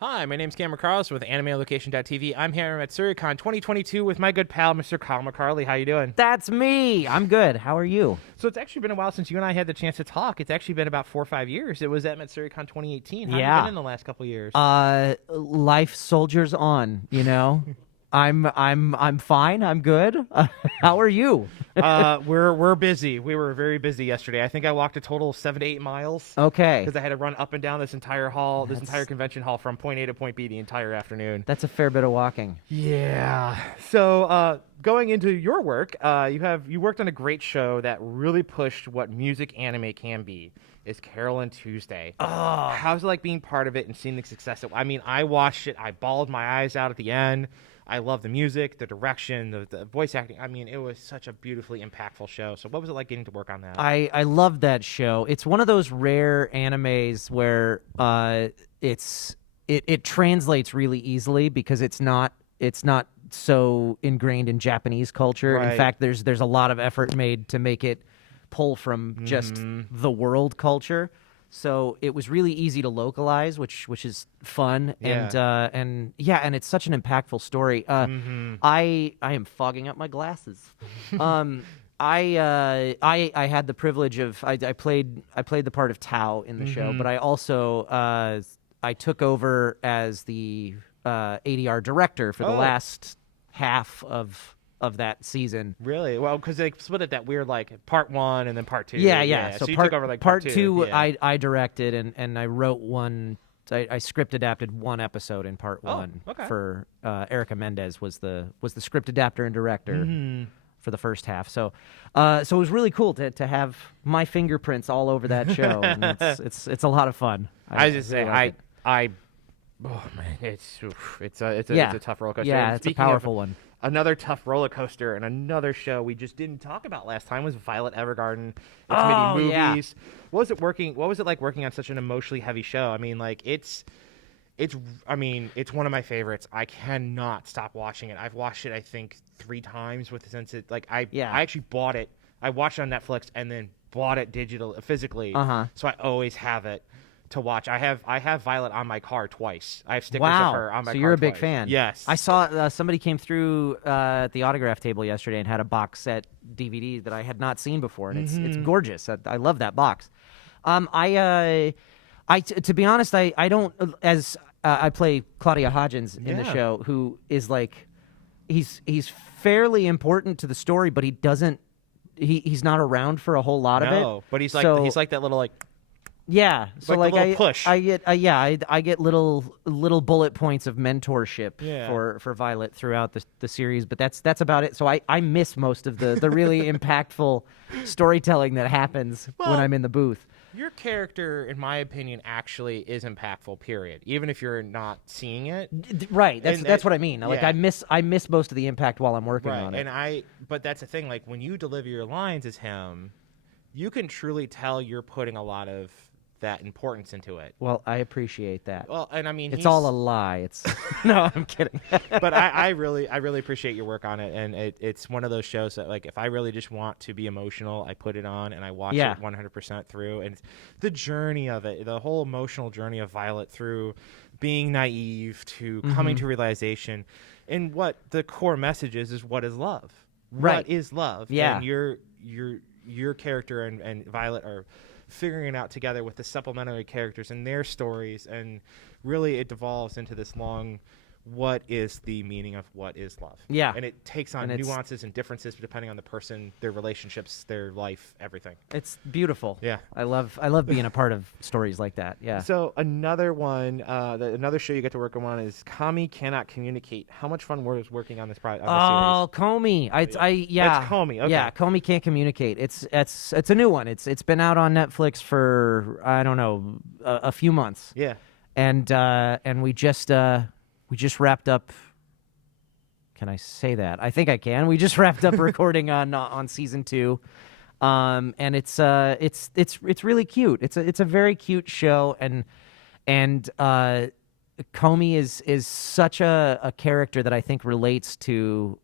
Hi, my name's Cameron Carlson with AnimeLocation.tv. I'm here at Matsuricon 2022 with my good pal, Mr. Kyle McCarley. How you doing? That's me. I'm good. How are you? So it's actually been a while since you and I had the chance to talk. It's actually been about 4 or 5 years. It was at Matsuricon 2018. How have you been in the last couple years? Life soldiers on, you know. I'm fine. I'm good. How are you? We're busy. We were very busy yesterday. I think I walked a total of 7 to 8 miles. Okay. Because I had to run up and down this entire convention hall from point A to point B the entire afternoon. That's a fair bit of walking. Yeah. So going into your work, you worked on a great show that really pushed what music anime can be. Is Carol and Tuesday. Oh. How's it like being part of it and seeing the success? I mean, I watched it. I bawled my eyes out at the end. I love the music, the direction, the voice acting. I mean, it was such a beautifully impactful show. So what was it like getting to work on that? I love that show. It's one of those rare animes where it translates really easily because it's not so ingrained in Japanese culture. Right. In fact, there's a lot of effort made to make it pull from just the world culture. So it was really easy to localize, which is fun, Yeah. and it's such an impactful story. I am fogging up my glasses. I had the privilege of I played the part of Tao in the show, but I also I took over as the ADR director for the last half of that season. Really? Well, because they split it that weird, like, part 1 and then part 2. Yeah. So you part, took over, like, part 2. two, Yeah. I directed and I wrote one. I script adapted one episode in part 1 okay. for Erica Mendez was the script adapter and director for the first half. So it was really cool to have my fingerprints all over that show. And it's a lot of fun. I just say, really like it. oh man, it's a tough roller coaster. Yeah, And it's a speaking powerful of one. Another tough roller coaster and another show we just didn't talk about last time was Violet Evergarden. It's Oh, mini yeah. movies. What was it like working on such an emotionally heavy show? I mean, like it's one of my favorites. I cannot stop watching it. I've watched it I think 3 times I actually bought it. I watched it on Netflix and then bought it physically. So I always have it to watch. I have Violet on my car twice. I have stickers of her on my car. So you're a big twice. fan. Yes. I saw somebody came through at the autograph table yesterday and had a box set DVD that I had not seen before, and it's gorgeous. I love that box. To be honest, I don't I play Claudia Hodgins in the show, who is like he's fairly important to the story, but he's not around for a whole lot of it. No, but he's So- like that little like. Yeah, so Like the like little push. I get little bullet points of mentorship Yeah. for Violet throughout the series, but that's about it. So I miss most of the really impactful storytelling that happens when Well, I'm in the booth. Your character, in my opinion, actually is impactful. Period. Even if you're not seeing it. Right, And that's what I mean. Like yeah. I miss most of the impact while I'm working on it. But that's the thing. Like when you deliver your lines as him, you can truly tell you're putting a lot of that importance into it. Well, I appreciate that. Well, and I mean, It's all a lie. It's no, I'm kidding. But I really appreciate your work on it, and it's one of those shows that, like, if I really just want to be emotional, I put it on and I watch it 100% through, and the journey of it, the whole emotional journey of Violet through being naive to coming to realization, and what the core message is what is love? Right. What is love? Yeah. And your character and Violet are figuring it out together with the supplementary characters and their stories, and really it devolves into this long, what is the meaning of what is love? Yeah. And it takes on And nuances and differences depending on the person, their relationships, their life, everything. It's beautiful. Yeah. I love being a part of stories like that. Yeah. So another one, another show you get to work on is Kami Cannot Communicate. How much fun was working on this project? Oh, Comey. It's Comey. Okay. Yeah, Comey Can't Communicate. It's a new one. It's been out on Netflix for I don't know a few months. Yeah. And we just wrapped up. Can I say that? I think I can. We just wrapped up recording on season 2. And it's really cute. It's a very cute show, and Comey is such a character that I think relates to,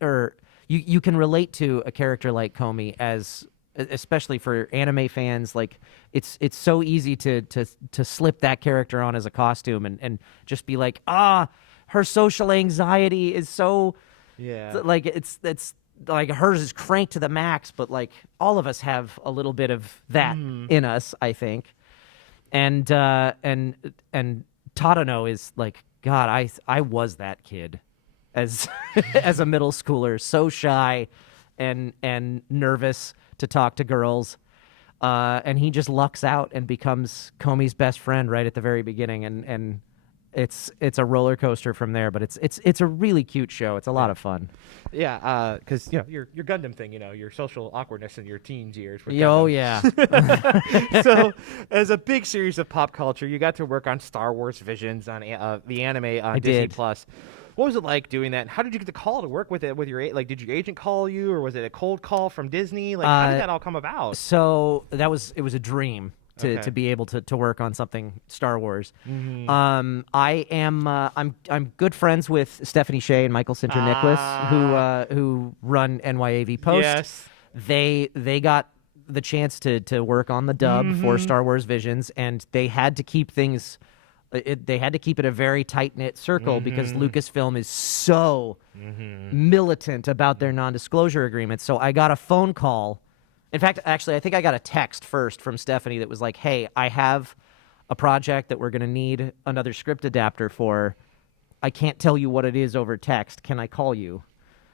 or you can relate to a character like Comey as especially for anime fans. Like it's so easy to slip that character on as a costume and just be like, her social anxiety is so like it's like hers is cranked to the max, but like all of us have a little bit of that in us, I think. And Tadano is like, God, I was that kid as as a middle schooler, so shy and nervous to talk to girls. And he just lucks out and becomes Komi's best friend right at the very beginning, and it's a roller coaster from there. But it's a really cute show. It's a lot of fun. Yeah, because your Gundam thing, your social awkwardness in your teens years. Oh yeah. So, as a big series of pop culture, you got to work on Star Wars Visions on the anime on Disney Plus. What was it like doing that? And how did you get the call to work with it with your did your agent call you, or was it a cold call from Disney? Like, how did that all come about? So it was a dream to be able to work on something Star Wars. Mm-hmm. I'm good friends with Stephanie Shea and Michael Sinter Nicholas, who run NYAV Post. Yes. They got the chance to work on the dub for Star Wars Visions, and they had to keep things. They had to keep it a very tight-knit circle because Lucasfilm is so militant about their non-disclosure agreements. So I got a phone call. In fact, actually, I think I got a text first from Stephanie that was like, hey, I have a project that we're going to need another script adapter for. I can't tell you what it is over text. Can I call you?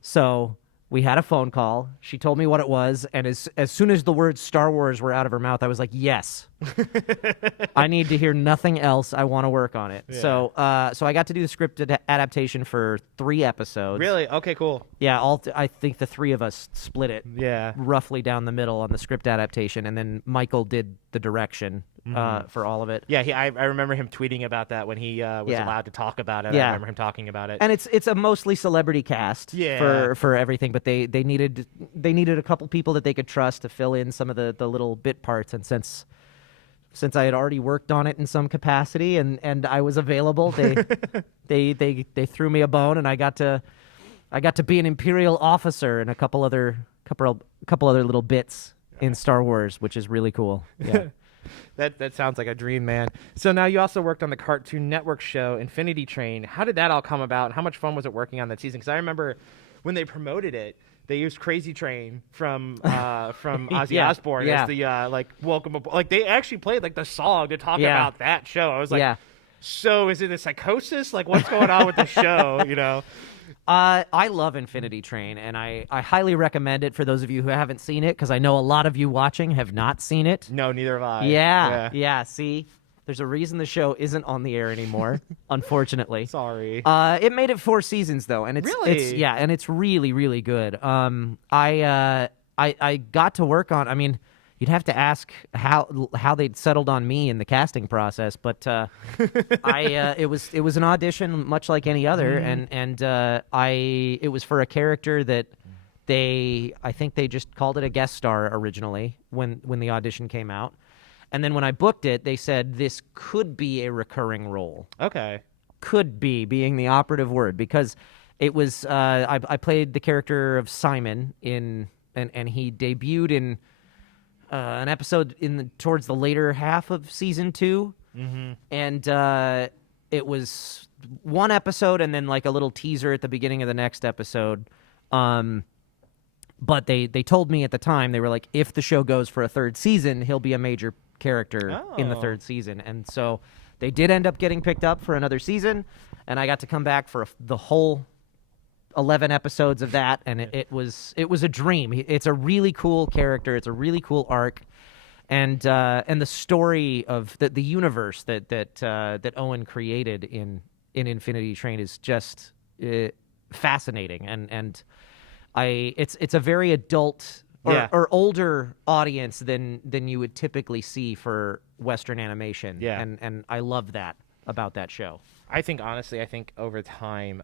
So we had a phone call. She told me what it was, and as soon as the words Star Wars were out of her mouth, I was like, yes. I need to hear nothing else. I want to work on it. Yeah. So I got to do the script adaptation for 3 episodes. Really? Okay, cool. Yeah, I think the 3 of us split it roughly down the middle on the script adaptation, and then Michael did the direction for all of it. Yeah, I remember him tweeting about that when he was allowed to talk about it. Yeah. I remember him talking about it. And it's a mostly celebrity cast for everything, but they needed a couple people that they could trust to fill in some of the little bit parts, and since I had already worked on it in some capacity and I was available, they threw me a bone, and I got to be an Imperial officer and a couple other little bits in Star Wars, which is really cool. Yeah. That sounds like a dream, man. So now you also worked on the Cartoon Network show Infinity Train. How did that all come about? How much fun was it working on that season? Because I remember when they promoted it, they used Crazy Train from Ozzy Osbourne as the welcome aboard. Like, they actually played like the song to talk about that show. I was like, so is it a psychosis? Like, what's going on with the show? I love Infinity Train, and I highly recommend it for those of you who haven't seen it, because I know a lot of you watching have not seen it. No, neither have I. Yeah. See, there's a reason the show isn't on the air anymore, unfortunately. Sorry. It made it 4 seasons though, and it's really, really good. I got to work on. I mean, you'd have to ask how they'd settled on me in the casting process, but it was an audition much like any other, and it was for a character that I think they just called it a guest star originally when the audition came out, and then when I booked it, they said this could be a recurring role. Okay, could be being the operative word, because it was I played the character of Simon and he debuted in an episode towards the later half of season 2, and it was one episode and then like a little teaser at the beginning of the next episode. But they told me at the time, they were like, if the show goes for a 3rd season, he'll be a major character in the 3rd season, and so they did end up getting picked up for another season, and I got to come back for the whole 11 episodes of that, and it was a dream. It's a really cool character. It's a really cool arc, and the story of the universe that Owen created in Infinity Train is just fascinating, and it's a very adult or older audience than you would typically see for Western animation. Yeah, and I love that about that show. I think honestly, I think over time,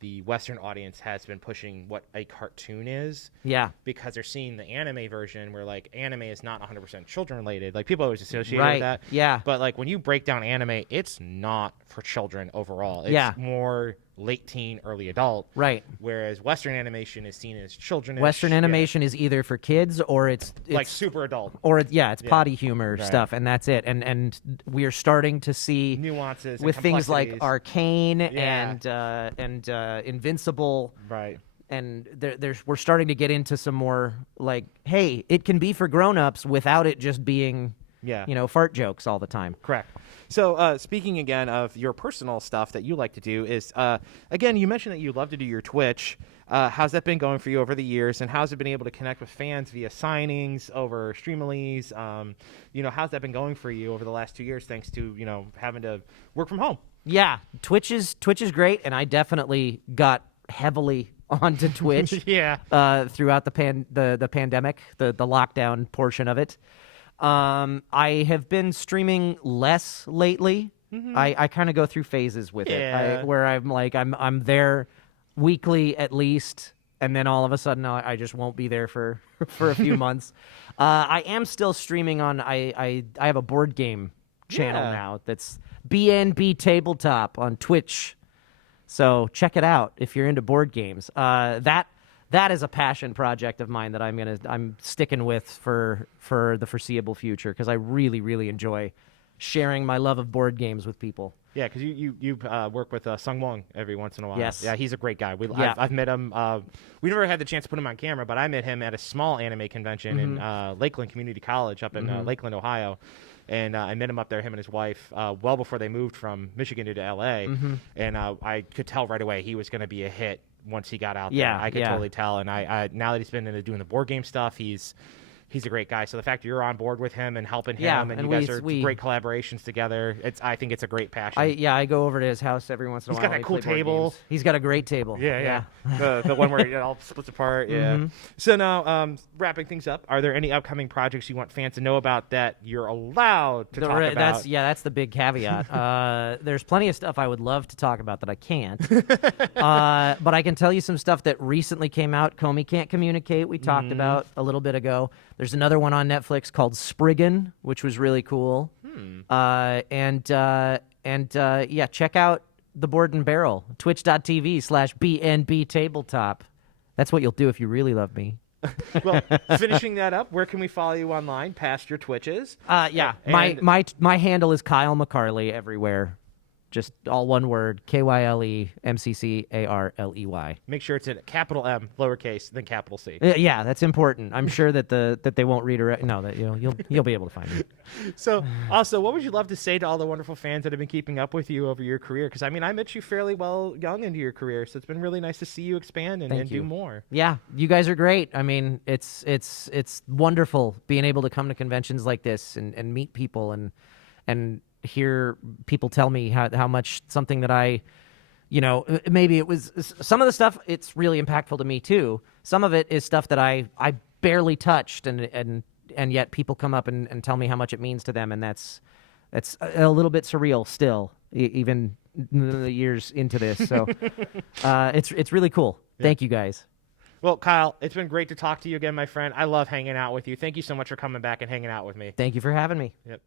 the Western audience has been pushing what a cartoon is. Yeah. Because they're seeing the anime version where like anime is not 100% children related. Like people always associate Right. with that. Yeah. But like when you break down anime, it's not for children overall. It's Yeah. more late teen, early adult. Right. Whereas Western animation is seen as children. Western animation is either for kids or it's like super adult. or it's potty humor Right. stuff, and that's it. And we are starting to see Nuances with and things like complexities. Arcane Yeah. and Invincible. Right. And we're starting to get into some more like, hey, it can be for grown-ups without it just being, Yeah. fart jokes all the time. Correct. So speaking again of your personal stuff that you like to do is, again, you mentioned that you love to do your Twitch. How's that been going for you over the years, and how's it been able to connect with fans via signings over Streamalees? How's that been going for you over the last 2 years, thanks to having to work from home? Yeah, Twitch is great, and I definitely got heavily onto Twitch. Yeah. Throughout the pandemic, the lockdown portion of it. I have been streaming less lately. Mm-hmm. I kind of go through phases with Yeah. it, where I'm like I'm there weekly at least, and then all of a sudden I just won't be there for a few months. I am still streaming on. I have a board game channel Yeah. now that's BNB Tabletop on Twitch. So check it out if you're into board games. That is a passion project of mine that I'm sticking with for the foreseeable future, because I really, really enjoy sharing my love of board games with people. Yeah, because you work with Sung Wong every once in a while. Yes. Yeah, he's a great guy. Yeah. I've met him. We never had the chance to put him on camera, but I met him at a small anime convention in Lakeland Community College up in Lakeland, Ohio. And I met him up there, him and his wife, well before they moved from Michigan to L.A. And I could tell right away he was going to be a hit once he got out there. Yeah, I could yeah. totally tell. And I now that he's been into doing the board game stuff, he's a great guy. So the fact you're on board with him and helping him, Yeah, and and you guys we- are great collaborations together, I think it's a great passion. I go over to his house every once in a He's while. got that we cool play board table. games. He's got a great table. Yeah. the one where it all splits apart. Yeah. So now, wrapping things up, are there any upcoming projects you want fans to know about that you're allowed to talk about? That's the big caveat. There's plenty of stuff I would love to talk about that I can't. But I can tell you some stuff that recently came out. Comey Can't Communicate, we talked about a little bit ago. There's another one on Netflix called Spriggan, which was really cool. Check out The Board and Barrel, twitch.tv/BNB Tabletop. That's what you'll do if you really love me. Well, finishing that up, where can we follow you online past your Twitches? My handle is Kyle McCarley everywhere. Just all one word, KYLEMCCARLEY. Make sure it's a capital M, lowercase, then capital C. Yeah, that's important. I'm sure that that they won't redirect. No, that you'll be able to find me. So, also, what would you love to say to all the wonderful fans that have been keeping up with you over your career? Because I met you fairly young into your career, so it's been really nice to see you expand and do more. Yeah, you guys are great. I mean, it's wonderful being able to come to conventions like this and meet people and hear people tell me how much something that I, maybe it was some of the stuff. It's really impactful to me too. Some of it is stuff that I barely touched, and yet people come up and tell me how much it means to them, and that's a little bit surreal still, even years into this. So it's really cool. Yeah. Thank you guys. Well, Kyle, it's been great to talk to you again, my friend. I love hanging out with you. Thank you so much for coming back and hanging out with me. Thank you for having me. Yep.